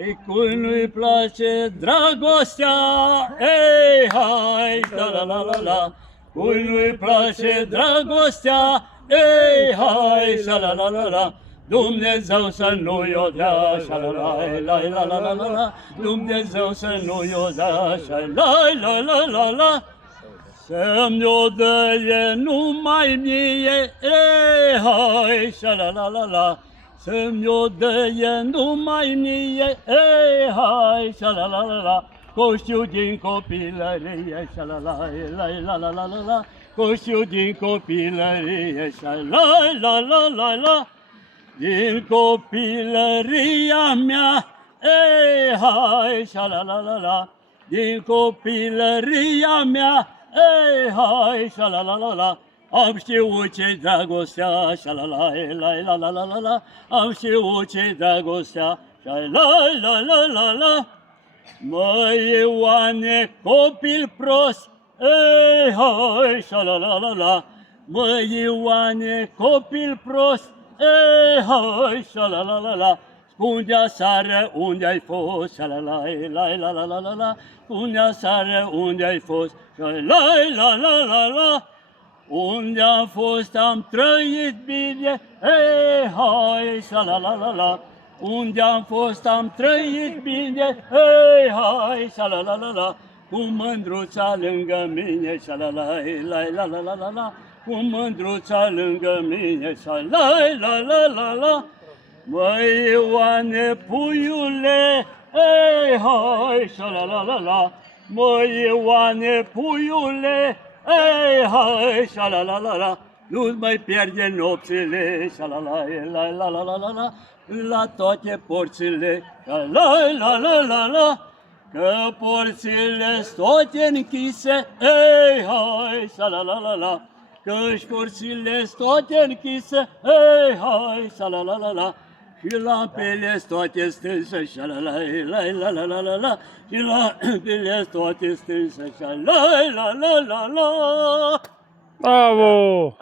Ei, cui nu-i place dragostea, ei, hai, la la la la la. Cui nu-i place dragostea, ei, hai, la la la la la. Dumnezeu să nu-i o dea, la la la la la la la la. Dumnezeu să nu-i o dea, la la la la la. Să-mi o dă numai mie, ei, hai, la la la la. Să-mi o dă numai mie, ei, hai, la la la la. Că știu din copilărie, la la la la la la la la. Că știu din copilărie, la la la la la. Din copilăria mea, ei, hai, la la la la. Din copilăria mea, ei, hai, la la la la. Am știut ce-i dragostea, la la la la la la la la. Am știut ce-i dragostea, la la la la la. Măi, Ioane, copil prost, ei, hai, la la la la. Măi, Ioane, copil prost, ei, hai, la la la la. Spune aseară unde ai fost, la la la la la la la la. Spune aseară unde ai fost, la la la la la. Unde am fost am trăit bine, ei, hai, la la la la. Unde am fost am trăit bine, ei, hai, la la la la. Cu mândruța lângă mine, la la la la la la la la. Cu mândruța lângă mine, la la la la la. Măi, Ioane, puiule, ei, hai, la la la la. Măi, Ioane, puiule, ei, hai, la la la la. Nu-ți mai pierde nopțile, la la la la la la la la. La toate porțile, la la la la la. Că porțile-s toate închise, ei, hai, la la la la. Că-și porțile-s toate închise, ei, hai, la la la la. Și lampele-s toate stânse, la la la la la la la la. Și lampele-s toate stânse, la la la la la la. Bravo!